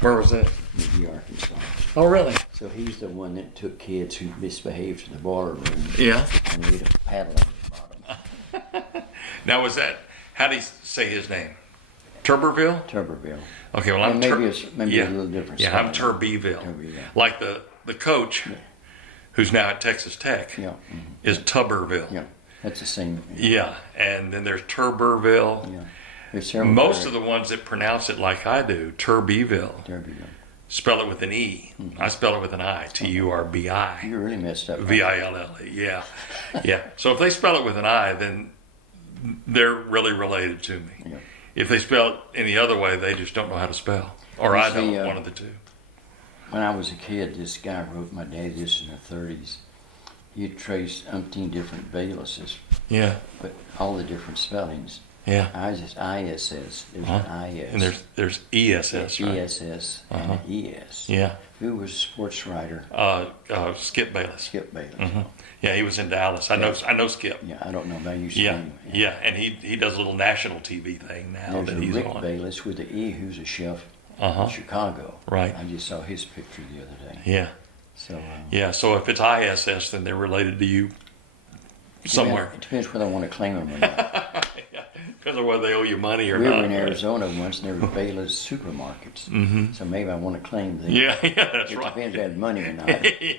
Where was that? McGee, Arkansas. Oh, really? So he's the one that took kids who misbehaved to the boiler room Yeah. and laid a paddle on the bottom. Now, was that, how do you say his name? Turbiville? Turbiville. Okay, well, And I'm maybe it's a yeah. little different. Yeah, I'm spelling. Turbiville. Turbiville. Like the coach, who's now at Texas Tech, Yeah. is Tuberville. Yeah. That's the same. Yeah, and then there's Tuberville. Yeah. There's several. Most of the ones that pronounce it like I do, Turbiville, Turbiville. spell it with an E. I spell it with an I, Turbi. You really messed up. Ville. Yeah. Yeah. So if they spell it with an I, then they're really related to me. Yeah. If they spell it any other way, they just don't know how to spell. Or You I see, don't, one of the two. When I was a kid, this guy wrote my dad this in the 30s. He'd traced umpteen different Baylisses, Yeah. but all the different spellings. Yeah. ISS. There's an IS. And there's ESS, right? ESS and an ES. Yeah. Who was a sports writer? Skip Bayless. Skip Bayless. Yeah, he was in Dallas. I know Skip. Yeah, I don't know about you. Yeah, yeah, and he does a little national TV thing now There's that a he's Rick on. Bayless with the E, who's a chef Uh-huh. in Chicago. Right. I just saw his picture the other day. Yeah, So. yeah. So if it's ISS, then they're related to you somewhere. It depends whether I want to claim them or not. Because of whether they owe you money or We not. were in Arizona once, and there were Bayless supermarkets. Mm-hmm. So maybe I want to claim them. Yeah, yeah, that's It right. depends if I have money or not.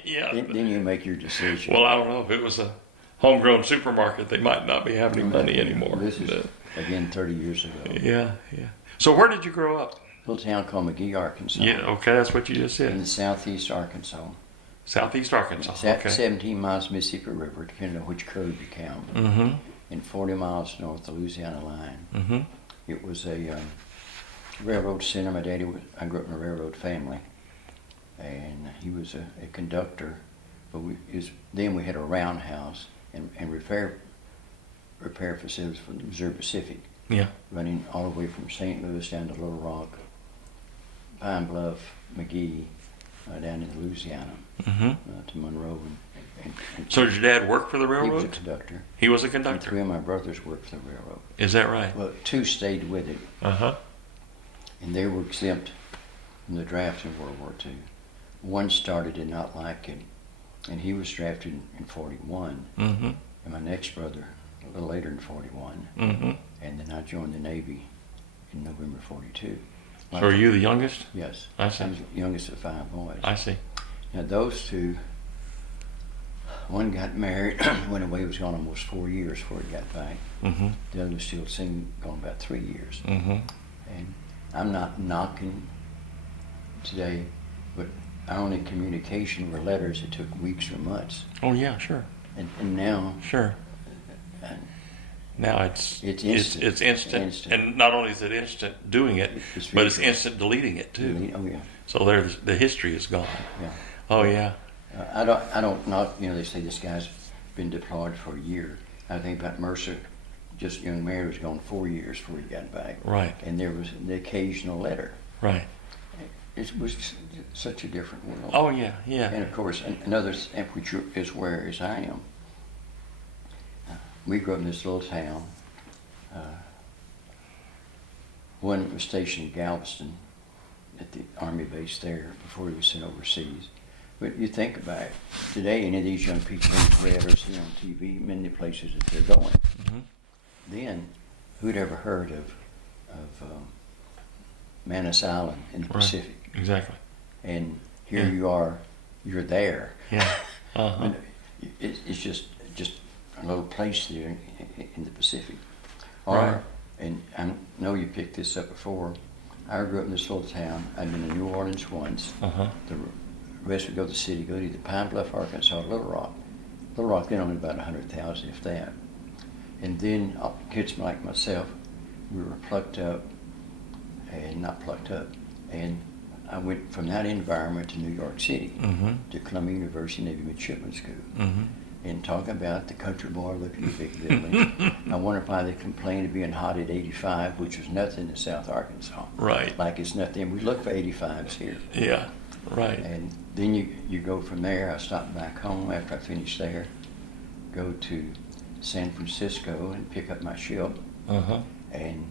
Yeah. Then you make your decision. Well, I don't know if it was a homegrown supermarket, they might not be having any money anymore. This is, But, again, 30 years ago. yeah, yeah. So where did you grow up? A little town called McGee, Arkansas. Yeah, okay, that's what you just In said. the southeast Arkansas. Southeast Arkansas. Okay. 17 miles Mississippi River, depending on which curve you count. Mm-hmm. And 40 miles north of the Louisiana line. Mm-hmm. It was a railroad center. My daddy was, I grew up in a railroad family. And he was a conductor. But then we had a roundhouse and repair facilities for the Missouri Pacific. Yeah. Running all the way from St. Louis down to Little Rock, Pine Bluff, McGee, down into Louisiana, Mm-hmm. to Monroe. And So did your dad work for the he was a railroad? conductor. He was a And conductor. 3 of my brothers worked for the railroad. Is that right? Well, 2 stayed with it, Uh-huh. and they were exempt from the draft in World War II. One started did not like it, and he was drafted in 41, Mm-hmm. and my next brother a little later in 41, Mm-hmm. and then I joined the Navy in November 42. So are you the youngest? Yes. I see. I was the youngest of 5 boys. I see. Now those 2, one got married, went away, was gone almost 4 years before he got back. Mm-hmm. The other was still single, gone about 3 years. Mm-hmm. And I'm not knocking today, but our only communication were letters that took weeks or months. Oh yeah, sure. And now, Sure. uh, Now it's instant. It's instant. Instant. And not only is it instant doing it, It's but it's visual. instant deleting it too. Oh yeah, So there's the history is gone. yeah. Oh yeah. I don't not, they say this guy's been deployed for a year. I think about Mercer, just young Mary was gone 4 years before he got back. Right. And there was the occasional letter. Right. It was such a different world. Oh yeah. Yeah. And of course, another which is where as I am. We grew up in this little town. One was stationed in Galveston at the Army base there before he was sent overseas. But you think about it, today any of these young people who've read or seen on TV, many places that they're going. Mm-hmm. Then, who'd ever heard of Manus Island in the Right. Pacific? Exactly. And here Yeah. you are, you're there. Yeah. Uh-huh. It's just a little place there in the Pacific. Right. And I know you picked this up before. I grew up in this little town. I'd been to New Orleans once. Uh-huh. The rest would go to the city, go to either Pine Bluff, Arkansas, or Little Rock. Little Rock then only about 100,000, if that. And then kids like myself, we were plucked up, and not plucked up. And I went from that environment to New York City, Mm-hmm. to Columbia University Navy Midshipman School. Mm-hmm. And talking about the country boy looking at the big buildings. I wonder why they complained of being hot at 85, which was nothing in South Arkansas. Right. Like it's nothing. We look for 85s here. Yeah. Right. And then you go from there. I stopped back home after I finished there, go to San Francisco and pick up my ship. Uh-huh. And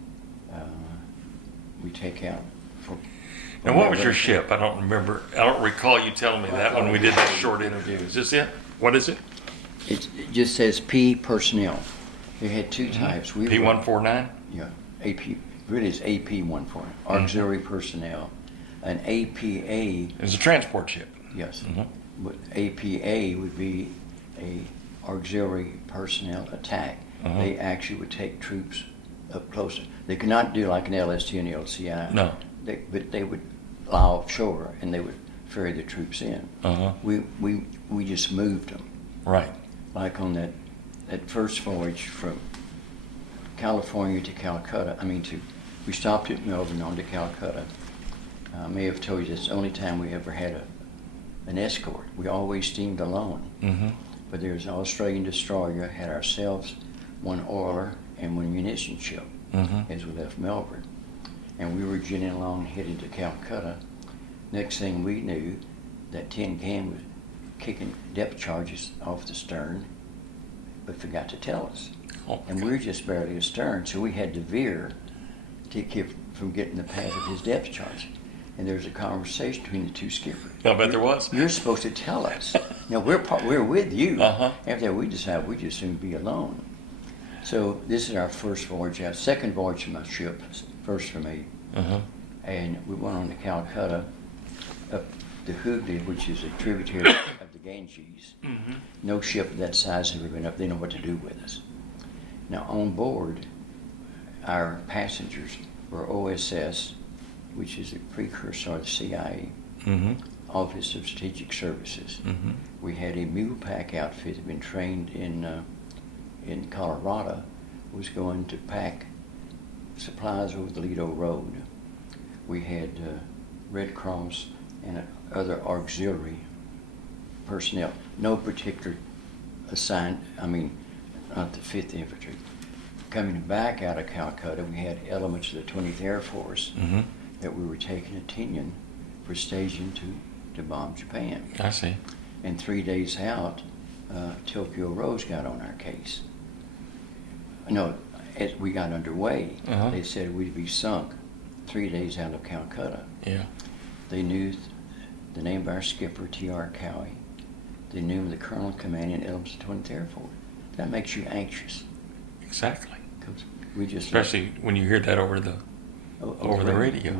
we take out for And what was your ship? I don't remember. I don't recall you telling me that when we did that short interview. Is this it? What is it? It just says P personnel. They had two types. P149? Yeah, AP. Really, it's AP149, auxiliary personnel. An APA. It's a transport ship. Yes. But APA would be a auxiliary personnel attack. They actually would take troops up closer. They could not do like an LST and LCI. No. But they would lie offshore and they would ferry the troops in. We just moved them. Right. Like on that first voyage from California to Calcutta. We stopped at Melbourne on to Calcutta. I may have told you that's the only time we ever had an escort. We always steamed alone. But there was an Australian destroyer, had ourselves, one oiler, and one munition ship as we left Melbourne. And we were ginning along headed to Calcutta. Next thing we knew, that tin can was kicking depth charges off the stern, but forgot to tell us. And we were just barely astern, so we had to veer to keep from getting the path of his depth charge. And there was a conversation between the two skippers. I bet there was. You're supposed to tell us. Now we're with you. After that, we decided we'd just soon be alone. So this is our first voyage out. Second voyage of my ship, first for me. And we went on to Calcutta, up the Hooghly, which is a tributary of the Ganges. No ship of that size has ever been up. They know what to do with us. Now on board, our passengers were OSS, which is a precursor of the CIA, Office of Strategic Services. We had a mule pack outfit that had been trained in Colorado, was going to pack supplies over the Lido Road. We had Red Cross and other auxiliary personnel, no particular assigned, not the 5th Infantry. Coming back out of Calcutta, we had elements of the 20th Air Force that we were taking to Tinian for staging to bomb Japan. I see. And 3 days out, Tokyo Rose got on our case. No, as we got underway, they said we'd be sunk 3 days out of Calcutta. Yeah. They knew the name of our skipper, T.R. Cowie. They knew the colonel commanding elements of the 20th Air Force. That makes you anxious. Exactly. We just especially when you hear that over the radio.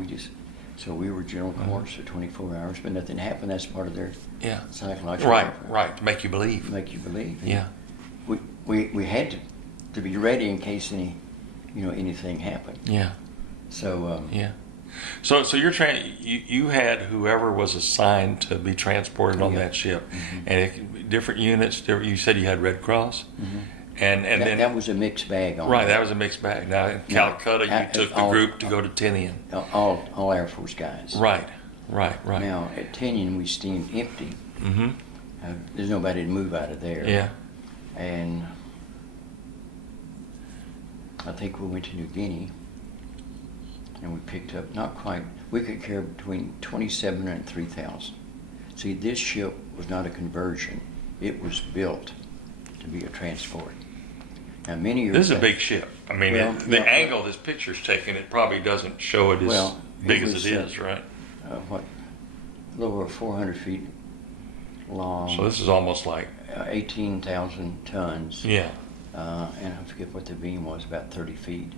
So we were general quarters for 24 hours, but nothing happened. That's part of their psychological right, to make you believe. Make you believe. Yeah. We had to be ready in case anything happened. Yeah. So yeah. So you had whoever was assigned to be transported on that ship, and different units. You said you had Red Cross, and then that was a mixed bag. That was a mixed bag. Now in Calcutta, you took the group to go to Tinian. All Air Force guys. Right. Now at Tinian, we steamed empty. There's nobody to move out of there. Yeah. And I think we went to New Guinea. And we picked up, we could carry between 2,700 and 3,000. See, this ship was not a conversion. It was built to be a transport. Now, many years this is a big ship. The angle this picture's taken, it probably doesn't show it as big as it is, right? A little over 400 feet long. So this is almost like 18,000 tons. Yeah. And I forget what the beam was, about 30 feet.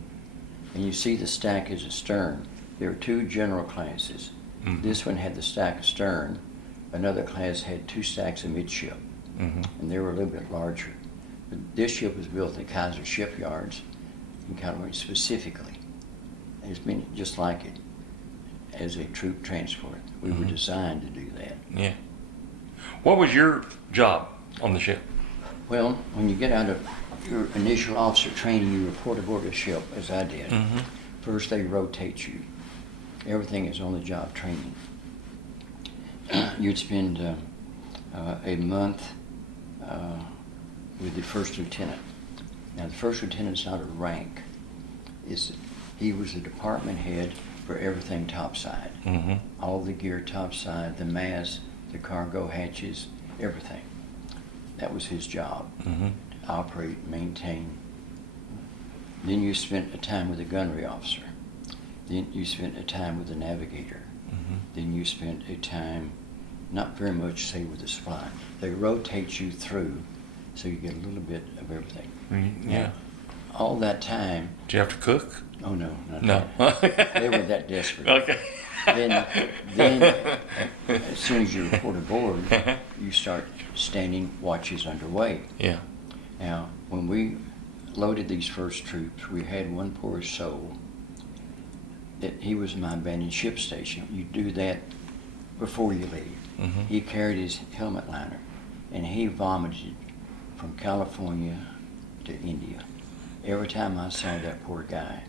And you see the stack is astern. There are two general classes. This one had the stack astern. Another class had two stacks amidship. And they were a little bit larger. But this ship was built at Kaiser shipyards in California specifically. It's been just like it as a troop transport. We were designed to do that. Yeah. What was your job on the ship? Well, when you get out of your initial officer training, you report aboard a ship, as I did. First, they rotate you. Everything is on the job training. You'd spend a month with the first lieutenant. Now, the first lieutenant's not a rank. He was the department head for everything topside. All the gear topside, the mast, the cargo hatches, everything. That was his job. Operate, maintain. Then you spent a time with a gunnery officer. Then you spent a time with a navigator. Then you spent a time, not very much, say, with the supply. They rotate you through, so you get a little bit of everything. Yeah. All that time. Do you have to cook? Oh no, not No. that. They were that desperate. Okay. Then, as soon as you report aboard, you start standing watches underway. Yeah. Now, when we loaded these first troops, we had one poor soul that he was in my abandoned ship station. You do that before you leave. He carried his helmet liner, and he vomited from California to India. Every time I saw that poor guy,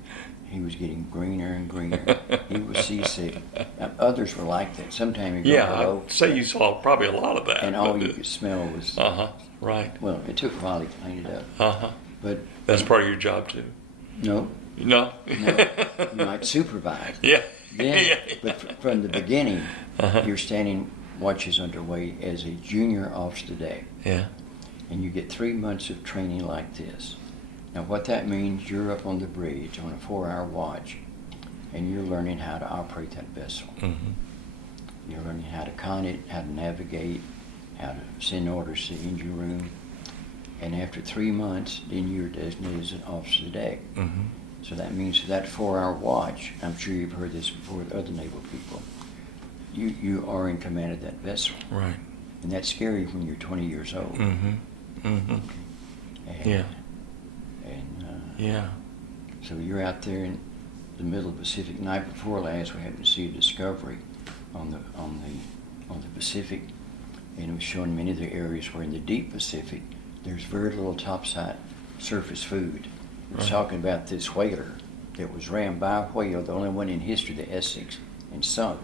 he was getting greener and greener. He was seasick. Now, others were like that. Sometimes you go below. I'd say you saw probably a lot of that. And all you could smell was. Right. Well, it took a while to clean it up. But that's part of your job too. No. No. No. You might supervise. Yeah. Then, but from the beginning, you're standing watches underway as a junior officer deck. Yeah. And you get 3 months of training like this. Now, what that means, you're up on the bridge on a 4-hour watch, and you're learning how to operate that vessel. You're learning how to con it, how to navigate, how to send orders to the engine room. And after 3 months, then you're designated as an officer of the deck. So that means that 4-hour watch, I'm sure you've heard this before with other naval people, you are in command of that vessel. Right. And that's scary when you're 20 years old. And, yeah. So you're out there in the middle of the Pacific. Night before last, we happened to see a Discovery on the Pacific, and it was showing many of the areas where in the deep Pacific there's very little topside surface food. It was talking about this whaler that was rammed by a whale, the only one in history, the Essex, and sunk.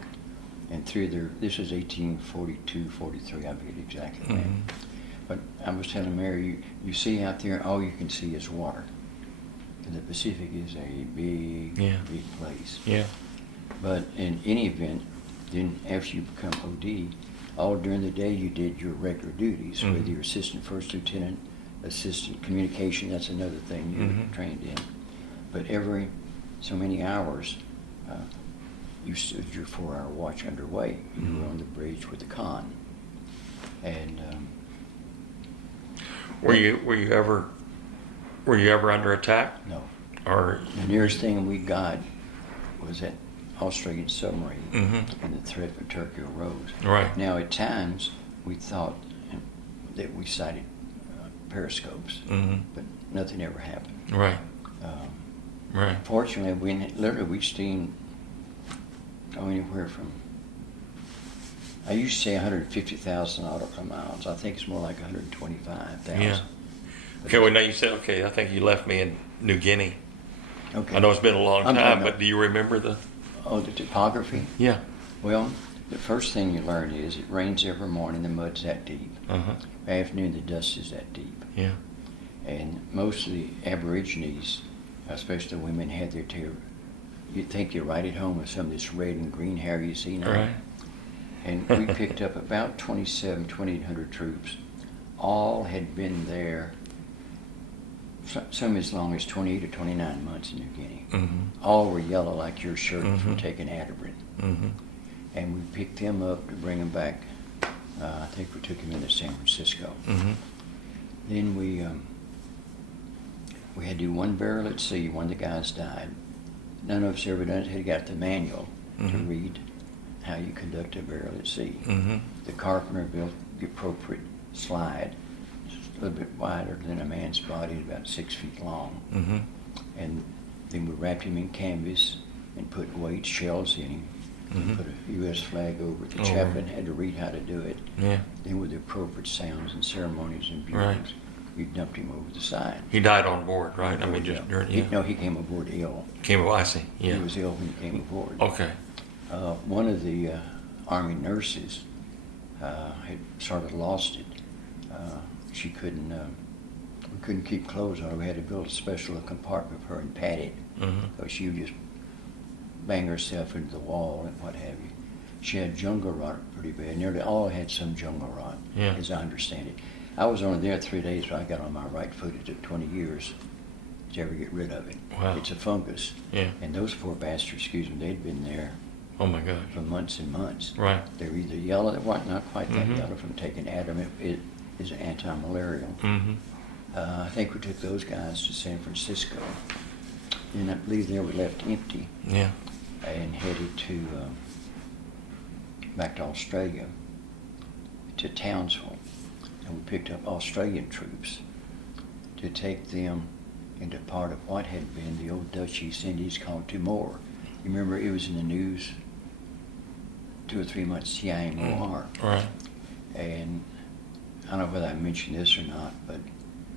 And through there, this was 1842, 43, I forget exactly when. But I was telling Mary, you see out there, all you can see is water. And the Pacific is a big, big place. Yeah. But in any event, then after you become OD, all during the day you did your regular duties, whether you're assistant first lieutenant, assistant communication, that's another thing you're trained in. But every so many hours, you stood your 4-hour watch underway. You were on the bridge with the con. And were you ever under attack? no. Or The nearest thing we got was that Australian submarine, and the threat from Turkey arose. Right. Now, at times, we thought that we sighted periscopes, but nothing ever happened. Right. Right. Fortunately, we've seen anywhere from, I used to say 150,000 nautical miles. I think it's more like 125,000. Yeah. Okay, well, now you said, I think you left me in New Guinea. Okay. I know it's been a long I'm time, talking but do you remember the... Oh, the topography? Yeah. Well, the first thing you learn is it rains every morning, the mud's that deep. By afternoon, the dust is that deep. Yeah. And most of the Aborigines, especially the women, had their hair. You'd think you're right at home with some of this red and green hair you see now. Right. And we picked up about 2,800 troops. All had been there, some as long as 28 or 29 months in New Guinea. All were yellow like your shirt from taking Adabrin. And we picked them up to bring them back. I think we took them into San Francisco. Then we had to do one burial at sea. One of the guys died. None of us ever done it. Had got the manual to read how you conduct a burial at sea. The carpenter built the appropriate slide, just a little bit wider than a man's body, about 6 feet long. And then we wrapped him in canvas and put weight shells in him. Put a U.S. flag over it. The chaplain had to read how to do it. Yeah. Then with the appropriate sounds and ceremonies and bugles, we dumped him over the side. He died on board, right? I mean, just during... No, he came aboard ill. I see. Yeah. He was ill when he came aboard. Okay. One of the Army nurses had sort of lost it. She couldn't, we couldn't keep clothes on her. We had to build a special compartment for her and pad it. So she would just bang herself into the wall and what have you. She had jungle rot pretty bad. Nearly all had some jungle rot, as I understand it. I was only there 3 days, but I got on my right foot. It took 20 years to ever get rid of it. Wow. It's a fungus. Yeah. And those poor bastards, they'd been there Oh my gosh. for months and months. Right. They're either yellow, they weren't not quite that yellow from taking Adam. It is anti-malarial. Mm-hmm. I think we took those guys to San Francisco, and I believe they were left empty Yeah. and headed to back to Australia, to Townsville, and we picked up Australian troops to take them into part of what had been the old Dutch East Indies called Timor. You remember it was in the news 2 or 3 months, CIA War. Right. And I don't know whether I mentioned this or not, but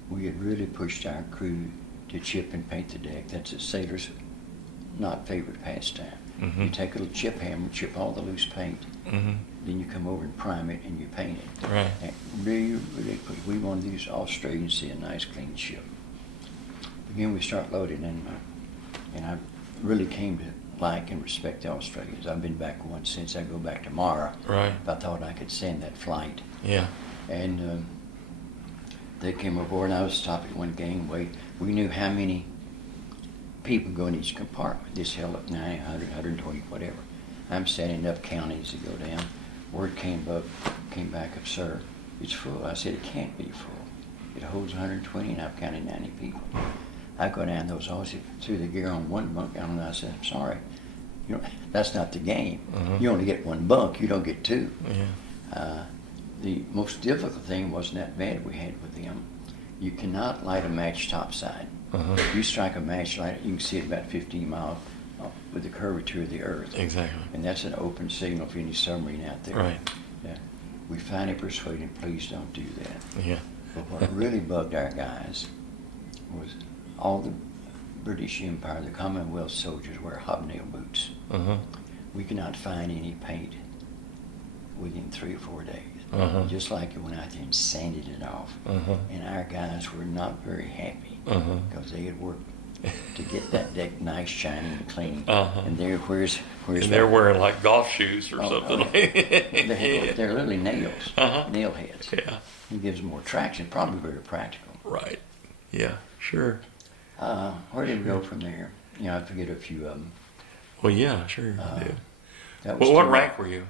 we had really pushed our crew to chip and paint the deck. That's a sailor's not favorite pastime. Mm-hmm. You take a little chip hammer, chip all the loose paint, Mm-hmm. then you come over and prime it and you paint it. Right. And really, really quick. We wanted these Australians to see a nice clean ship. Again, we start loading, and I really came to like and respect the Australians. I've been back once since. I go back tomorrow. Right. I thought I could stand that flight. Yeah. And they came aboard, and I was stopped at one gangway. We knew how many people go in each compartment. This held up 90, 100, 120, whatever. I'm standing up counting as they go down. Word came back up, sir, it's full. I said, it can't be full. It holds 120, and I've counted 90 people. I go down those Aussies, threw the gear on one bunk down, and I said, I'm sorry. You know, that's not the game. Mm-hmm. You only get one bunk, you don't get two. Yeah. The most difficult thing wasn't that bad we had with them. You cannot light a match topside. Uh-huh. You strike a match, light it, you can see it about 15 miles with the curvature of the earth. Exactly. And that's an open signal for any submarine out there. Right. Yeah. We finally persuaded him, please don't do that. Yeah. But what really bugged our guys was all the British Empire, the Commonwealth soldiers wear hobnail boots. Uh-huh. We could not find any paint within 3 or 4 days. Uh-huh. Just like it went out there and sanded it off. Uh-huh. And our guys were not very happy Uh-huh. because they had worked to get that deck nice, shiny, and clean. Uh-huh. And where's And they're wearing like golf shoes or something. they're literally nails, Uh-huh. nail heads. Yeah. It gives them more traction, probably very practical. Right. Yeah. Sure. Where did we go from there? You know, I forget a few of them. Well, yeah. Sure. Yeah. That was Well, what still- rank were you?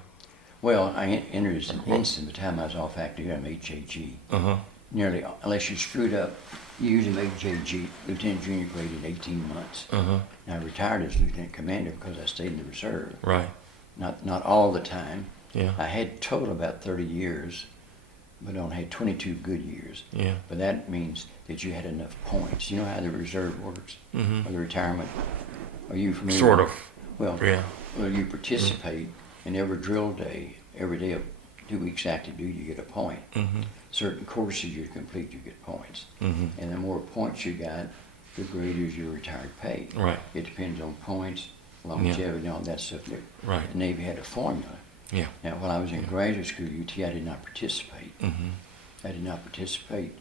Well, I entered as an ensign. By the time I was off active, I'm HAG. Uh-huh. Nearly, unless you screwed up, you usually made JG, Lieutenant Junior grade, in 18 months. Uh-huh. And I retired as Lieutenant Commander because I stayed in the reserve. Right. Not all the time. Yeah. I had total about 30 years, but only had 22 good years. Yeah. But that means that you had enough points. You know how the reserve works? Mm-hmm. Or the retirement? Are you familiar? Sort with- of. Well, Yeah. well, you participate in every drill day, every day of 2 weeks active duty, you get a point. Mm-hmm. Certain courses you complete, you get points. Mm-hmm. And the more points you got, the greater is your retired pay. Right. It depends on points, longevity, and all that stuff. Right. The Navy had a formula. Yeah. Now, while I was in graduate school at UT, I did not participate. Mm-hmm. I did not participate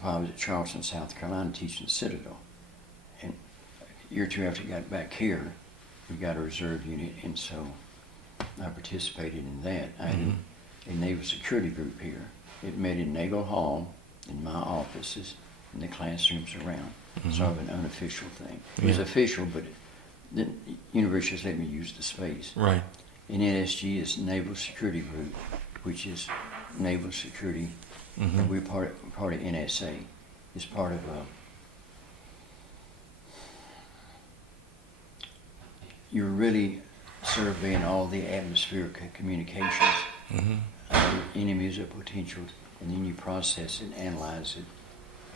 while I was at Charleston, South Carolina, teaching the Citadel. And a year or two after I got back here, we got a reserve unit, and so I participated in that. I had a naval security group here. It met in Naval Hall, in my offices, in the classrooms around. Sort of an unofficial thing. It was Yeah. official, but the university just let me use the space. Right. And NSG is Naval Security Group, which is Naval Security. Mm-hmm. And we're part of NSA. It's part of you're really surveying all the atmospheric communications, Mm-hmm. enemies or potentials, and then you process it, analyze it,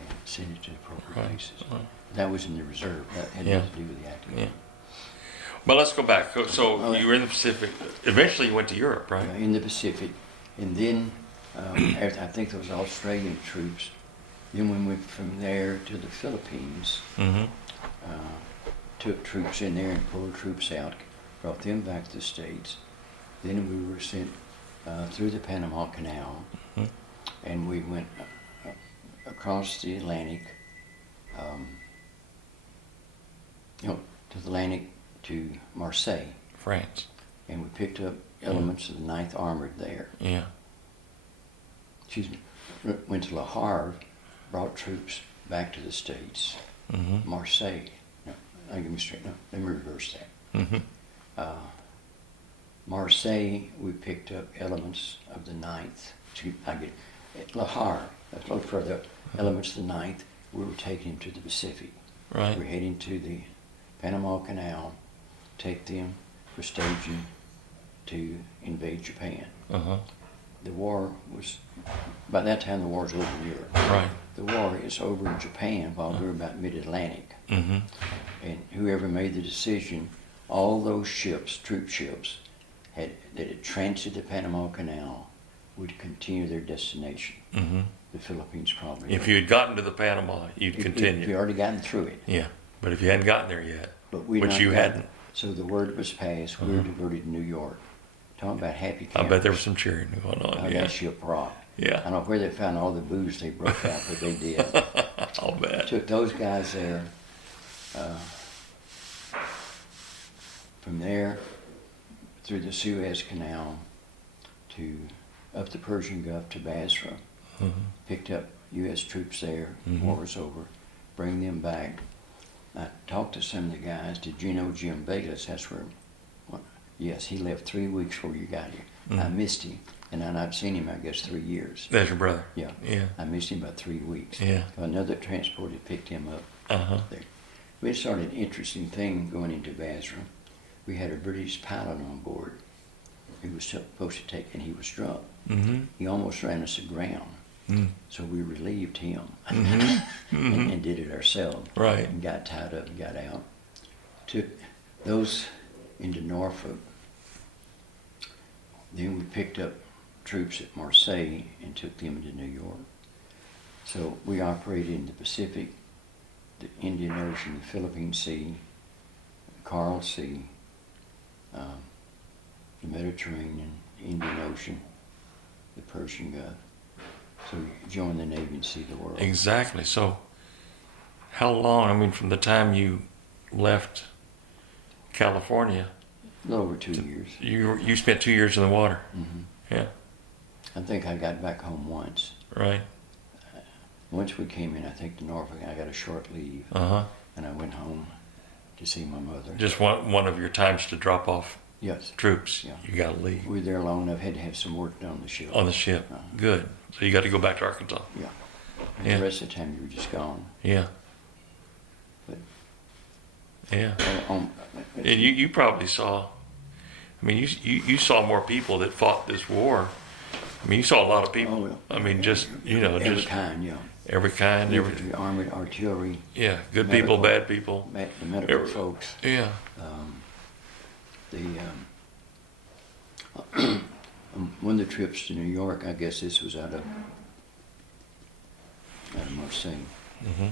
and send it to the appropriate Right. places. Right. That was in the reserve. That had Yeah. nothing to do with the active. Yeah. But let's go back. So Oh, yeah. you were in the Pacific. Eventually, you went to Europe, right? In the Pacific. And then, after I think those Australian troops, then we went from there to the Philippines, Mm-hmm. took troops in there and pulled troops out, brought them back to the States. Then we were sent through the Panama Canal, Mhm. and we went across the Atlantic, to the Atlantic to Marseille, France. and we picked up elements of the 9th Armored there. Yeah. Excuse me, went to Le Havre, brought troops back to the States. Mm-hmm. Marseille, no, let me straight, no, let me reverse that. Mm-hmm. Marseille, we picked up elements of the 9th. Lahar, that's a little further up, elements of the 9th, we were taking them to the Pacific. Right. We're heading to the Panama Canal, take them for staging to invade Japan. Uh-huh. The war was, by that time the war's over in Europe. Right. The war is over in Japan while we were about mid-Atlantic. Mm-hmm. And whoever made the decision, all those ships, troop ships, that had transited the Panama Canal would continue their destination. Mm-hmm. The Philippines probably. If you had gotten to the Panama, you'd continue. If you already gotten through it. Yeah, but if you hadn't gotten there yet, But we which you hadn't. So the word was passed. We were diverted to New York. Talking about happy I campers. bet there was some cheering going on. Yeah. That ship rocked. I Yeah. don't know where they found all the booze they broke out, but they did. I'll bet. Took those guys there. From there, through the Suez Canal, to up the Persian Gulf to Basra. Mhm. Picked up U.S. troops there. Mhm. War was over. Bring them back. I talked to some of the guys. Did you know Jim Bayliss? That's where. Well, yes, he left 3 weeks before you got here. I Mhm. missed him, and I've seen him, I guess, 3 years. That's your brother. Yeah. Yeah. I missed him about 3 weeks. Yeah. Another transport had picked him up Uh-huh. there. We started an interesting thing going into Basra. We had a British pilot on board who was supposed to take, and he was drunk. Mm-hmm. He almost ran us aground. Mm. So we relieved him Mm-hmm. and did it ourselves. Right. And got tied up and got out. Took those into Norfolk. Then we picked up troops at Marseille and took them into New York. So we operated in the Pacific, the Indian Ocean, the Philippine Sea, the Coral Sea, the Mediterranean, Indian Ocean, the Persian Gulf. So we joined the Navy and see the world. Exactly. So, how long? I mean, from the time you left California, A little over 2 years. you spent 2 years in the water. Hmm. Yeah. I think I got back home once. Right. Once we came in, I think to Norfolk, I got a short leave, Uh-huh. and I went home to see my mother. Just one of your times to drop off Yes. troops. Yeah. You got to leave We were there long enough, had to have some work done on the ship. on the ship. Uh-huh. Good. So you got to go back to Arkansas. Yeah. Yeah. The rest of the time, you were just gone. Yeah. But- Yeah. On, And you probably saw. I mean, you saw more people that fought this war. I mean, you saw a lot of people. Oh, yeah. I mean, just every just kind, yeah. every kind, every Infantry, armored artillery, yeah, good medical, people, bad people. the medical Every- folks. Yeah. One of the trips to New York, I guess this was out of Marseille. Mm-hmm.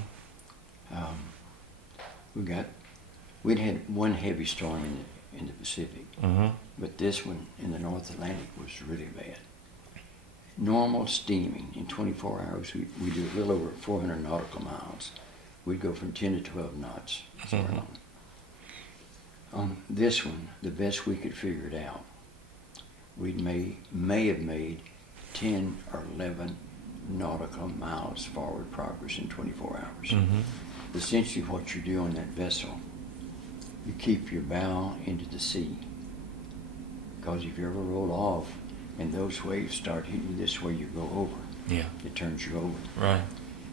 We'd had one heavy storm in the Pacific, Mm-hmm. but this one in the North Atlantic was really bad. Normal steaming in 24 hours, we do a little over 400 nautical miles. We'd go from 10 to 12 knots. Mhm. On this one, the best we could figure it out, we may have made 10 or 11 nautical miles forward progress in 24 hours. Mm-hmm. Essentially what you do on that vessel, you keep your bow into the sea. Because if you ever roll off and those waves start hitting you this way, you go over. Yeah. It turns you over. Right.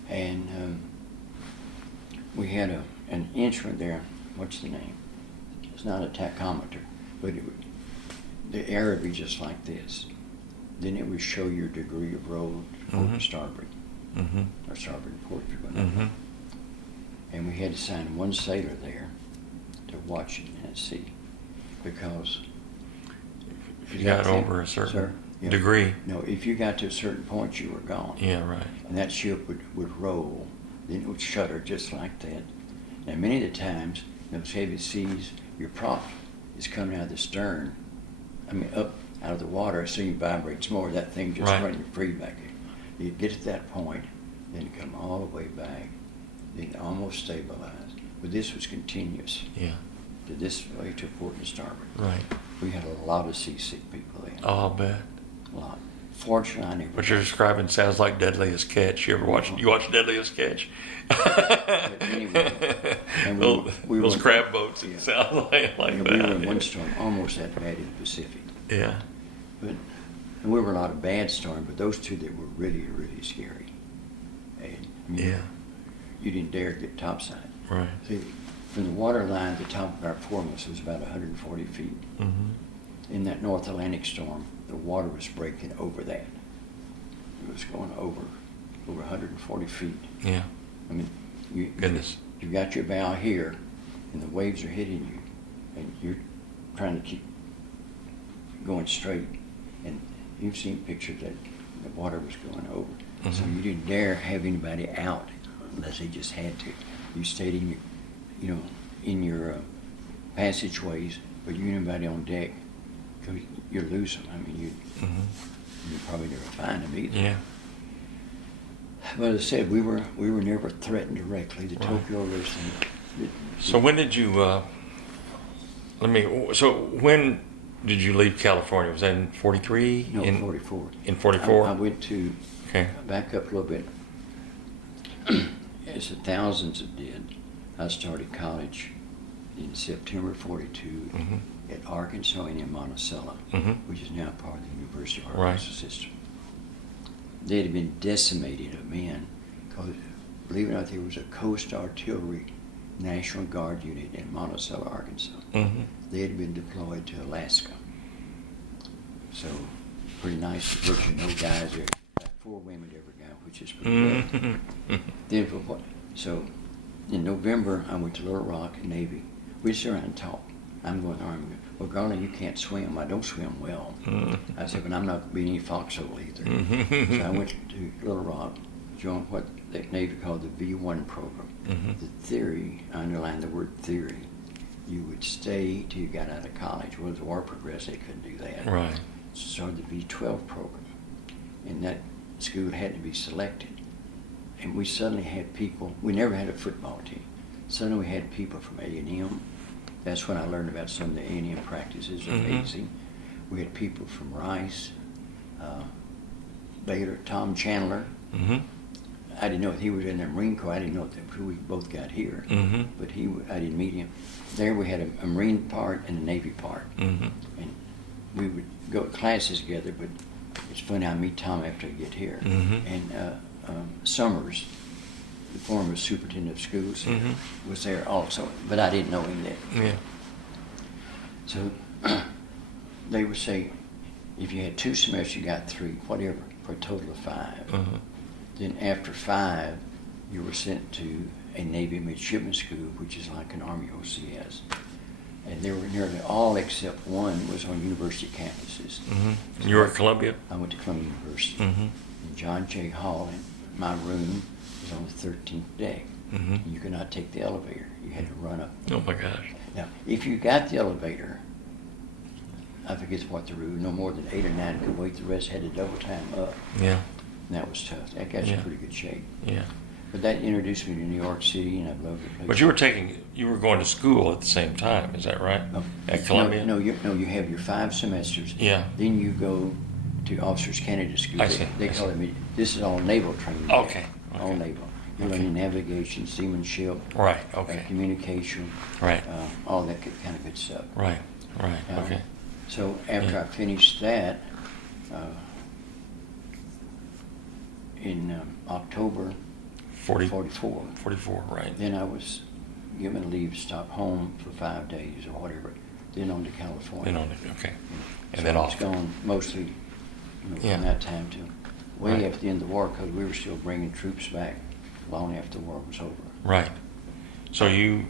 And we had an instrument there. What's the name? It's not a tachometer, but the air would be just like this. Then it would show your degree of roll port Mhm. and starboard, Mm-hmm. or starboard and port, whatever. Mm-hmm. And we had to sign one sailor there to watch it at sea, because If you got to- over a certain Sir? Yeah. degree. No, if you got to a certain point, you were gone. Yeah. Right. And that ship would roll, then it would shudder just like that. Now, many of the times, in those heavy seas, your prop is coming out of the stern, up out of the water, so you vibrates more. That thing just Right. running free back there. You get to that point, then you come all the way back, then almost stabilize. But this was continuous. Yeah. To this way to port and starboard. Right. We had a lot of seasick people there. Oh, I'll bet. A lot. Fortunately, I never. What you're describing sounds like Deadliest Catch. You ever watch? You watch Deadliest Catch? Anyway, and those we were- crab boats. It yeah. sounds like And that. we were in yeah. one storm almost that bad in the Pacific. Yeah. But and we were a lot of bad storms, but those two that were really, really scary. And you didn't dare get topside. Right. See, from the water line, the top of our foremast was about 140 feet. Mm-hmm. In that North Atlantic storm, the water was breaking over that. It was going over 140 feet. Yeah. I mean, Goodness. You got your bow here, and the waves are hitting you, and you're trying to keep going straight. And you've seen pictures that the water was going over. Mm-hmm. So you didn't dare have anybody out unless they just had to. You stayed in your passageways, but you anybody on deck, because you lose them. I mean, you probably never find them either. Yeah. But as I said, we were never threatened directly. The Right. Tokyo listen. So when did you? So when did you leave California? Was that in 43? No, 44. In 44. I went to back up a little bit. As the thousands that did, I started college in September 42 Mm-hmm. at Arkansas and in Monticello, Mm-hmm. which is now part of the University of Right. Arkansas system. They had been decimated of men, because believe it or not, there was a Coast Artillery National Guard unit in Monticello, Arkansas. Mm-hmm. They had been deployed to Alaska. So pretty nice. Virtually no guys there. About 4 women to every guy, which is pretty good. Mm-hmm. Then so in November, I went to Little Rock, Navy. We sit around and talk. I'm going, Army. Well, Garland, you can't swim. I don't swim well. Mm-hmm. I said, but I'm not being any foxhole either. Mm-hmm. So I went to Little Rock, joined what the Navy called the V1 program. Mm-hmm. The theory, I underline the word theory, you would stay till you got out of college. Well, as the war progressed, they couldn't do that. Right. So started the V12 program. And that school had to be selected. And we suddenly had people, we never had a football team. Suddenly we had people from A&M. That's when I learned about some of the A&M practices, Mm-hmm. amazing. We had people from Rice, Baylor, Tom Chandler. Mm-hmm. I didn't know he was in the Marine Corps. I didn't know that we both got here. Mm-hmm. But I didn't meet him. There we had a Marine part and a Navy part. Mm-hmm. And we would go to classes together, but it's funny, I meet Tom after I get here. Mm-hmm. And Summers, the former superintendent of schools, Mm-hmm. was there also, but I didn't know him then. Yeah. So they would say, if you had 2 semesters, you got 3, whatever, for a total of 5. Mm-hmm. Then after 5, you were sent to a Navy midshipman school, which is like an Army OCS. And they were nearly all except one was on university campuses. Mm-hmm. You were at Columbia? I went to Columbia University. Mm-hmm. And John J. Hall, and my room was on the 13th deck. Mm-hmm. You could not take the elevator. You had to run up. Oh my gosh. Now, if you got the elevator, I forget what the rule, no more than 8 or 9 could wait. The rest had to double time up. Yeah. And that was tough. That got you in Yeah. pretty good shape. Yeah. But that introduced me to New York City, and I've loved the place. But you were going to school at the same time, is that right? No. At Columbia? No, you have your 5 semesters. Yeah. Then you go to Officers Candidate School. I see, They I call see. it, this is all naval training. Okay, All okay. naval. You're Okay. learning navigation, seamanship, Right, okay. communication, Right, all that kind of good stuff. right, right, okay. So after Yeah. I finished that, in October 44, 44, right. then I was given leave to stop home for 5 days or whatever, then on to California. Then on it, okay. And So then I was off. gone mostly Yeah. from that time to way Right. after the end of the war, because we were still bringing troops back long after the war was over. Right. So you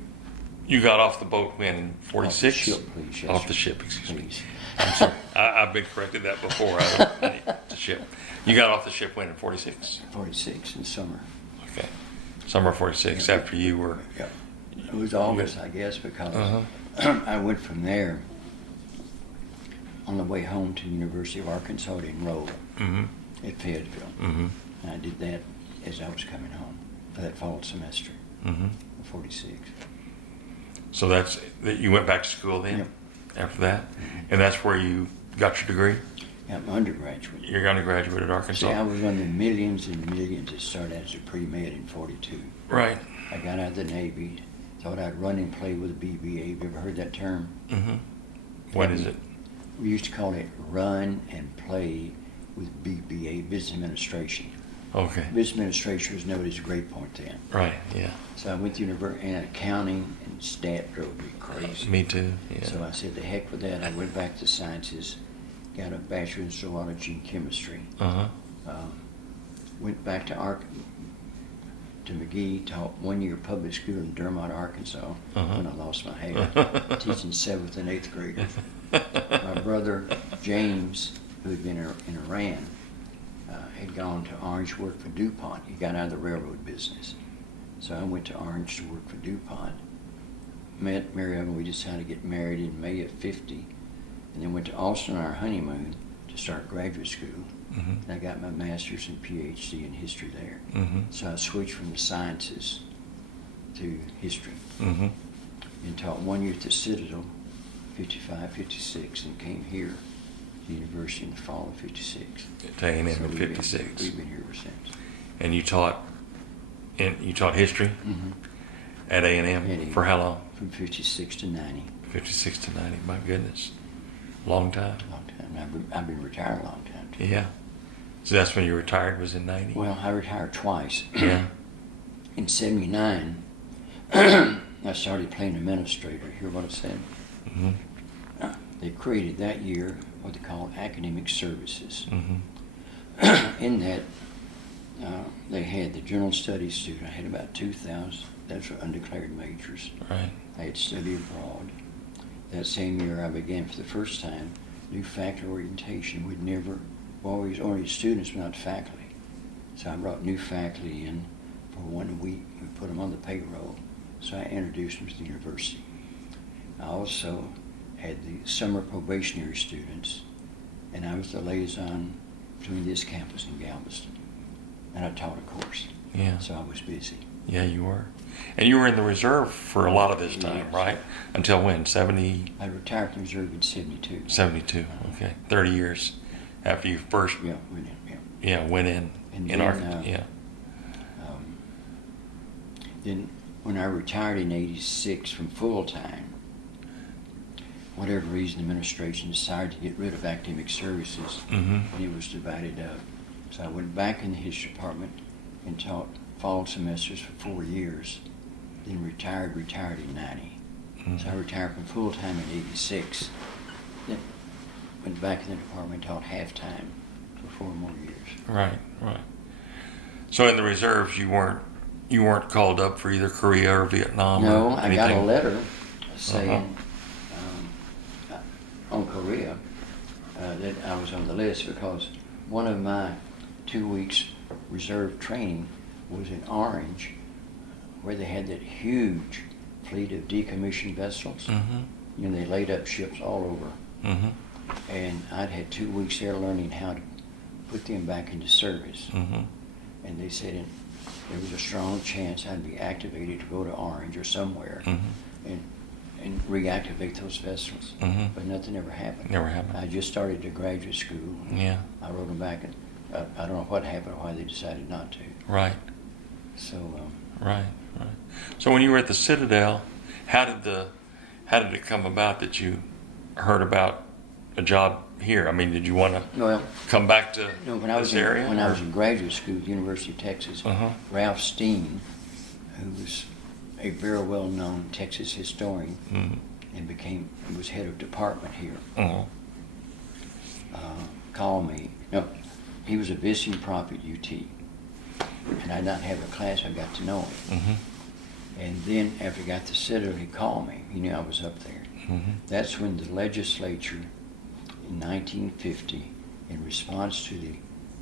got off the boat when, in 46? Off the ship, please. Yes, Off sir. the ship, excuse me. Please. I'm sorry. I've been corrected that before. The ship. You got off the ship when, in 46? 46 in summer. Okay. Summer 46, after you were... Yeah. It was August, I guess, because Uh-huh. I went from there on the way home to the University of Arkansas to enroll Mm-hmm. at Fayetteville. Mm-hmm. And I did that as I was coming home for that fall semester Mm-hmm. of 46. So you went back to school then? Yep. After that? And that's where you got your degree? Yeah, I'm undergraduate. You're undergraduate at Arkansas? See, I was one of the millions and millions that started as a pre-med in 42. Right. I got out of the Navy, thought I'd run and play with a BBA. Have you ever heard that term? Mm-hmm. What is it? we used to call it Run and Play with BBA, Business Administration. Okay. Business Administration was nobody's grade point then. Right. Yeah. So I went to university, and accounting and stat drove me crazy. Me too. Yeah. So I said, the heck with that. I went back to sciences, got a bachelor in zoology and chemistry. Uh-huh. Went back to McGee, taught 1 year public school in Dermot, Arkansas, when I lost my hair, teaching 7th and 8th graders. My brother James, who had been in Iran, had gone to Orange to work for DuPont. He got out of the railroad business. So I went to Orange to work for DuPont. Met Mary Ellen, we decided to get married in May of 50, and then went to Austin on our honeymoon to start graduate school. And I got my master's and PhD in history there. So I switched from the sciences to history. And taught 1 year at the Citadel, 55, 56, and came here to the university in the fall of 56. To A&M So in 56. We've been here ever since. And you taught history at A&M for how long? From 56 to 90. 56 to 90. My goodness. Long time. Long time. I've been retired a long time, too. Yeah. So that's when you retired, was in 90? Well, I retired twice. Yeah. In 79, I started playing administrator. Hear what I said? They created that year what they call academic services. In that, they had the general studies student. I had about 2,000. Those were undeclared majors. Right. I had studied abroad. That same year, I began for the first time new faculty orientation. We'd never, always only students, but not faculty. So I brought new faculty in for 1 week. We put them on the payroll. So I introduced them to the university. I also had the summer probationary students, and I was the liaison between this campus and Galveston. And I taught a course. Yeah. So I was busy. Yeah, you were. And you were in the reserve for a lot of this time, Yes. right? Until when? 70? I retired from reserve in 72. 72. Okay. 30 years after you first Yeah, went in And in then, Arkansas. Yeah. Then when I retired in 86 from full-time, whatever reason, the administration decided to get rid of academic services, and it was divided up. So I went back in the history department and taught fall semesters for 4 years, then retired in 90. So I retired from full-time in 86, then went back in the department and taught half-time for 4 more years. Right. So in the reserves, you weren't called up for either Korea or Vietnam. No, or I got a anything? letter saying on Korea that I was on the list because one of my 2 weeks reserve training was in Orange, where they had that huge fleet of decommissioned vessels. You know, they laid up ships all over. And I'd had 2 weeks there learning how to put them back into service. And they said there was a strong chance I'd be activated to go to Orange or somewhere and reactivate those vessels. But nothing ever happened. Never happened. I just started to graduate school. Yeah. I wrote them back, and I don't know what happened or why they decided not to. Right. So. Right. So when you were at the Citadel, how did it come about that you heard about a job here? I mean, did you want to come back to this area? When I was in graduate school at the University of Texas, Ralph Steen, who was a very well-known Texas historian and was head of department here, called me. No, he was a visiting prop at UT, and I did not have a class. I got to know him. And then after I got to Citadel, he called me. He knew I was up there. That's when the legislature in 1950, in response to the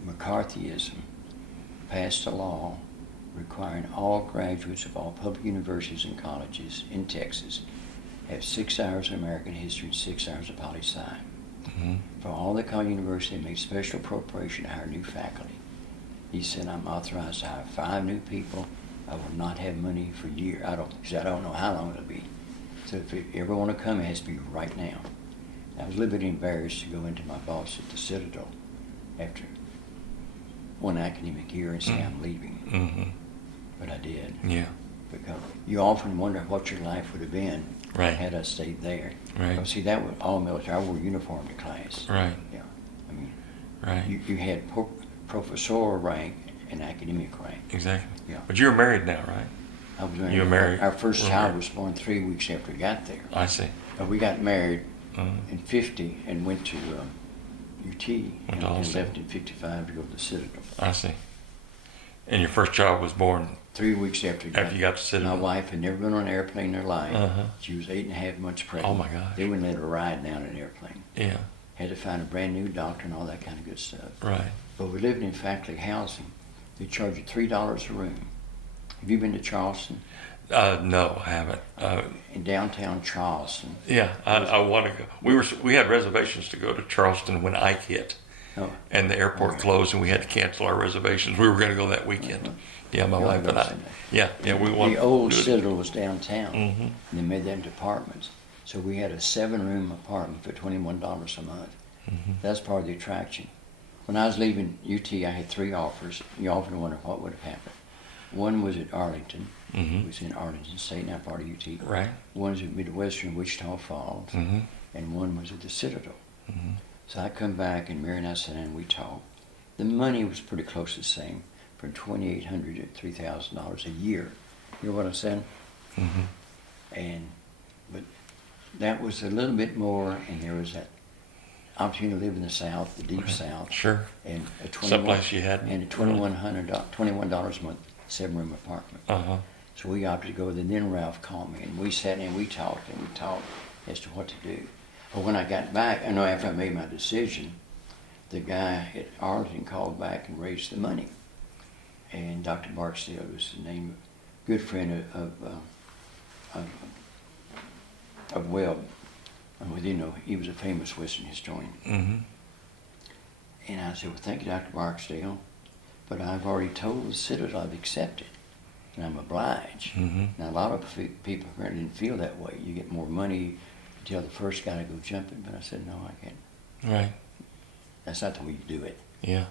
McCarthyism, passed a law requiring all graduates of all public universities and colleges in Texas have 6 hours of American history and 6 hours of poli-sci. For all the college universities, they made special appropriation to hire new faculty. He said, I'm authorized to hire 5 new people. I will not have money for years. He said, I don't know how long it'll be. So if you ever want to come, it has to be right now. I was a little bit embarrassed to go into my boss at the Citadel after one academic year and say I'm leaving. But I did. Yeah. Because you often wonder what your life would have been Right. Had us stay there. Right. Because see, that was all military. I wore uniform to class. Right. Yeah. I mean, Right. you had professorial rank and academic rank. Exactly. Yeah. But you're married now, right? I was married. You were married. Our first We're child married. was born 3 weeks after we got there. I see. We got married Mhm. in 50 and went to UT and Austin. left in 55 to go to the Citadel. I see. And your first child was born 3 weeks after after you got to my Citadel? wife had never been on an airplane in her life. Uh-huh. She was 8.5 months pregnant. Oh, my gosh. They wouldn't let her ride down an airplane. Yeah. Had to find a brand new doctor and all that kind of good stuff. Right. But we lived in faculty housing. They charge you $3 a room. Have you been to Charleston? No, I haven't. In downtown Charleston. Yeah, I want to go. We had reservations to go to Charleston when Ike hit, Oh, and the airport Okay. closed, and we had to cancel our reservations. We were going to go that weekend. Yeah, my Y'all wife and go I. Sunday. Yeah, we wanted the old to do it. Citadel was downtown. Mhm. And they made that into apartments. So we had a 7-room apartment for $21 a month. Mhm. That's part of the attraction. When I was leaving UT, I had 3 offers. You often wonder what would have happened. One was at Arlington. Mhm. It was in Arlington State, now part of UT. Right. One was at Midwestern, Wichita Falls. Mhm. And one was at the Citadel. Mhm. So I come back, and Mary and I sat down and we talked. The money was pretty close to the same, from $2,800 to $3,000 a year. You know what I'm saying? Mhm. But that was a little bit more, and there was that opportunity to live in the South, the deep Right. South, Sure. and Someplace you hadn't. and a $21 a month 7-room apartment. Uh huh. So we opted to go there. And then Ralph called me, and we sat and we talked as to what to do. But when I got back, I know after I made my decision, the guy at Arlington called back and raised the money. And Dr. Barksdale was the name, good friend of Webb. Well, you know, he was a famous Western historian. Mm-hmm. And I said, well, thank you, Dr. Barksdale, but I've already told the Citadel I've accepted, and I'm obliged. Mm-hmm. Now, a lot of people apparently didn't feel that way. You get more money, you tell the first guy to go jumping, but I said, no, I can't. Right. That's not the way you do it. Yeah.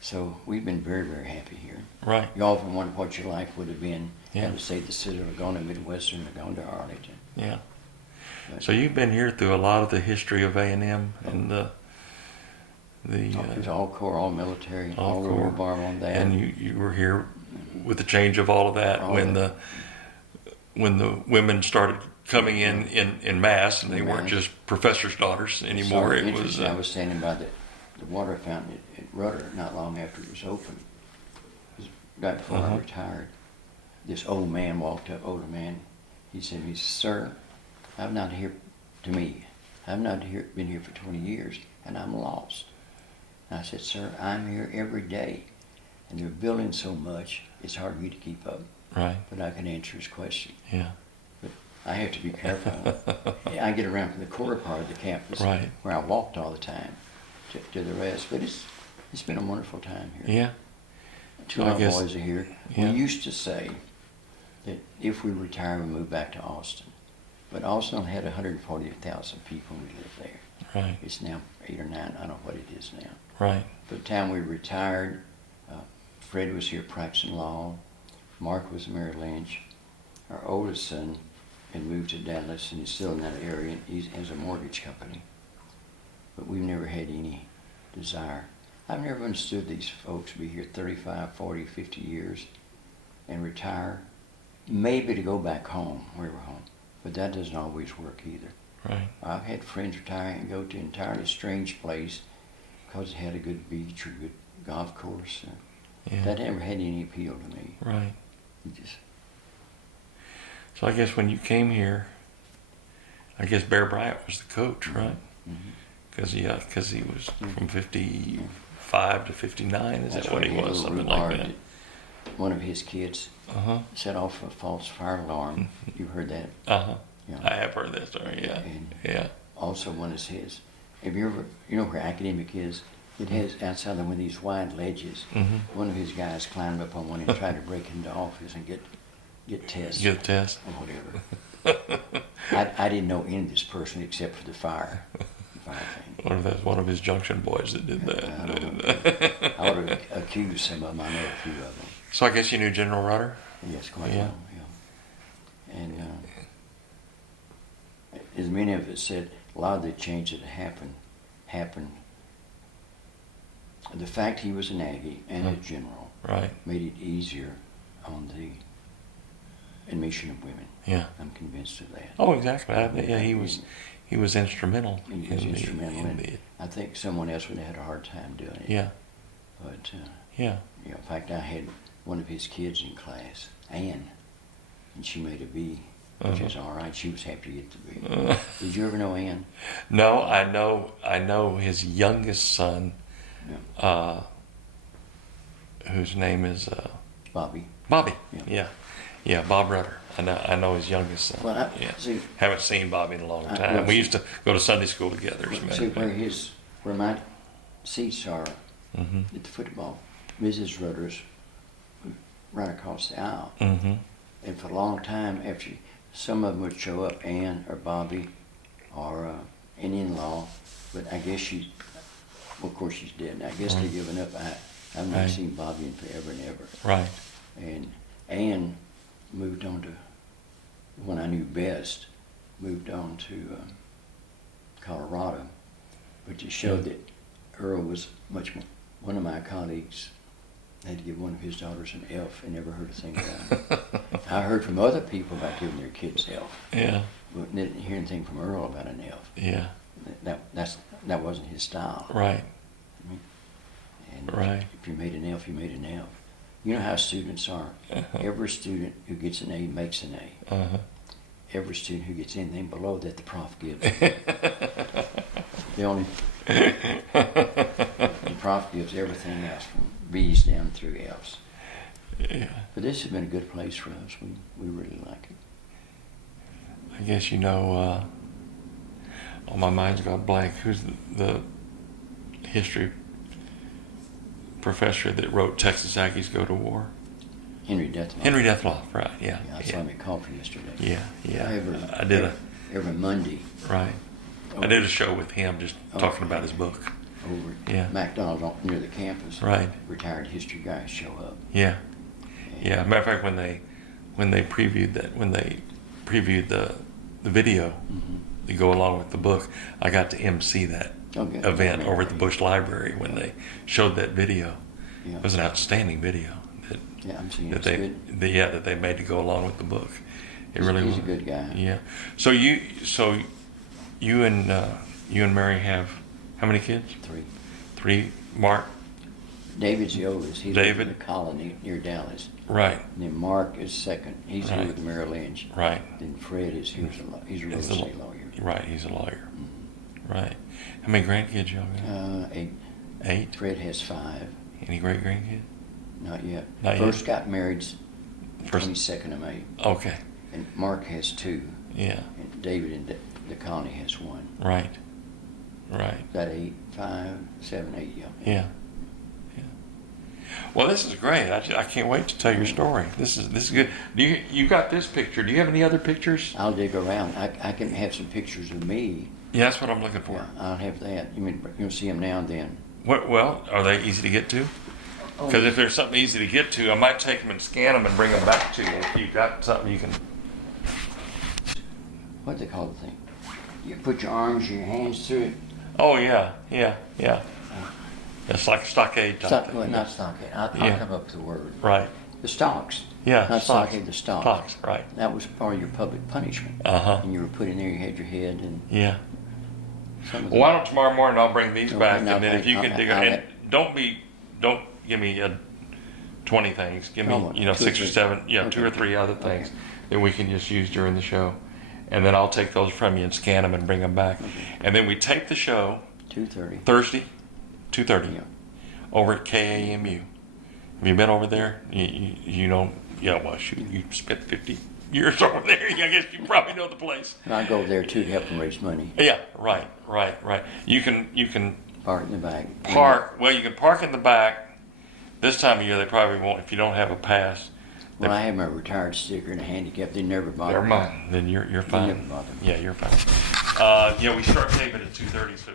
So we've been very, very happy here. Right. You often wonder what your life would have been Yeah. had to say the Citadel or gone to Midwestern or gone to Arlington. Yeah. But So you've been here through a lot of the history of A&M and the it was all Corps, all military, all all Corps. rhubarb on that. and you were here with the change of all of that All when of the women started coming in mass, and they In weren't mass. just professors' daughters anymore. So It was interesting, I was standing by the water fountain at Rudder not long after it was open. It was right before I Uh-huh. retired. This old man walked up, older man. He said, sir, I've not been here for 20 years, and I'm lost. And I said, sir, I'm here every day, and they're building so much, it's hard for me to keep up. right. But I can answer his question. Yeah. I have to be careful. I get around from the quarter part of the campus, Right. where I walked all the time, to the rest. But it's been a wonderful time here. Yeah. Two I of our guess- boys are here. yeah. We used to say that if we retire, we move back to Austin. But Austin had 140,000 people when we lived there. Right. It's now 8 or 9. I don't know what it is now. Right. By the time we retired, Fred was here practicing law. Mark was Mary Lynch. Our oldest son had moved to Dallas, and he's still in that area. He has a mortgage company. But we've never had any desire. I've never understood these folks be here 35, 40, 50 years and retire, maybe to go back home, wherever home. But that doesn't always work either. Right. I've had friends retire and go to an entirely strange place because it had a good beach or good golf course. Yeah. That never had any appeal to me. Right. You just, So I guess when you came here, I guess Bear Bryant was the coach, right? mhm. Because he was from 55 to 59. Is That's that what right, he had a was? little Something like rhubarb that One of his kids that. Uh huh. set off a false fire alarm. You heard that? Uh huh. Yeah. I have heard that story. Yeah. And Yeah. also one is his. Have you ever, you know where Academic is? It has outside of one of these wide ledges. Mhm. One of his guys climbed up on one and tried to break into office and get tests Get a test. or whatever. I didn't know any of this person except for the fire thing. What if that's one of his junction boys that did I that? I would have accused some of them. I know a few of them. So I guess you knew General Rutter? Yes, quite Yeah. well. Yeah. And as many of us said, a lot of the changes that happened. The fact he was an Aggie and a general Right. made it easier on the admission of women. Yeah. I'm convinced of that. Oh, exactly. Yeah, he was instrumental. He was instrumental in it. I think someone else would have had a hard time doing it. Yeah. But Yeah. you know, in fact, I had one of his kids in class, Ann, and she made a B, which is all right. She was happy to get the B. Did you ever know Ann? No, I know his youngest son, whose name is Bobby. Bobby. Yeah. Yeah, Bob Rudder. I know his youngest son. Well, yeah. Haven't seen Bobby in a long time. We used to go to Sunday school together. As a matter see of fact. where my seats are Mm-hmm. at the football. Mrs. Rudder's right across the aisle. Mm-hmm. And for a long time, after some of them would show up, Ann or Bobby or an in-law, but I guess well, of course she's dead. And I guess they've given up. I've not seen Bobby in forever and ever. Right. And Ann moved on to, when I knew best, moved on to Colorado, but it showed that Earl was much more. One of my colleagues had to give one of his daughters an elf and never heard a thing about it. I heard from other people about giving their kids elf. Yeah. But didn't hear anything from Earl about an elf. Yeah. That wasn't his style. Right. I mean, and Right. if you made an elf, you made an elf. You know how students are. Every student who gets an A makes an A. Uh-huh. Every student who gets anything below that, the prof gives. The prof gives everything else from B's down through F's. Yeah. But this has been a good place for us. We really like it. I guess oh, my mind's got blank. Who's the history professor that wrote Texas Aggies Go to War? Henry Deathloff. Henry Deathloff, right? Yeah. I saw him at coffee yesterday. Yeah. I did every Monday. Right. I did a show with him, just talking about his book. Over Yeah. McDonald's near the campus. Right. Retired history guys show up. Yeah. Yeah. Matter of fact, when they previewed the video to go along with the book, I got to MC that event over at the Bush Library when they showed that video. Yeah. It was an outstanding video I'm seeing that good. that they made to go along with the book. It really was. He's a good guy. Yeah. So you and Mary have how many kids? 3. 3. Mark. David's the oldest. He's David. in the colony near Dallas. Right. And then Mark is second. He's here Right. with Merrill Lynch. Right. Then Fred is he's a real estate lawyer. Right. He's a lawyer. Right. How many grandkids y'all got? 8. 8. Fred has 5. Any great grandkids? Not yet. Not yet. First got married First. 22nd of May. Okay. And Mark has 2. Yeah. And David in the colony has 1. Right. Right. Is that 8, 5, 7, 8? Yeah. Yeah. Well, this is great. I can't wait to tell your story. This is good. You got this picture? Do you have any other pictures? I'll dig around. I can have some pictures of me. Yeah, that's what I'm looking for. Yeah, I'll have that. You mean you'll see them now and then? Well, are they easy to get to? Because if there's something easy to get to, I might take them and scan them and bring them back to you. If you've got something you can. What do they call the thing? You put your arms, your hands through it. Oh yeah. It's like a stockade type thing. Well, not stockade. I'll come up with the word. Right. The stocks. Yeah. Not stockade, the stocks. Stocks. Right. That was part of your public punishment. And you were put in there. You had your head and. Yeah. Some of Well, why don't tomorrow morning I'll bring these back, no, and then if you can dig and don't give me 20 things. Give me 6 or 7, 2 or 3 other things that we can just use during the show, and then I'll take those from you and scan them and bring them back, and then we tape the show 2:30 Thursday, 2:30 over at KAMU. Have you been over there? You know, well, shoot, you spent 50 years over there. I guess you probably know the place. And I go there too to help them raise money. Yeah, right. You can Park in the back. Well, you can park in the back. This time of year, they probably won't if you don't have a pass. Well, I have my retired sticker and a handicap. They never bother Never me. mind. Then you're fine. They never bother me. Yeah, you're fine. We start taping at 2:30, so.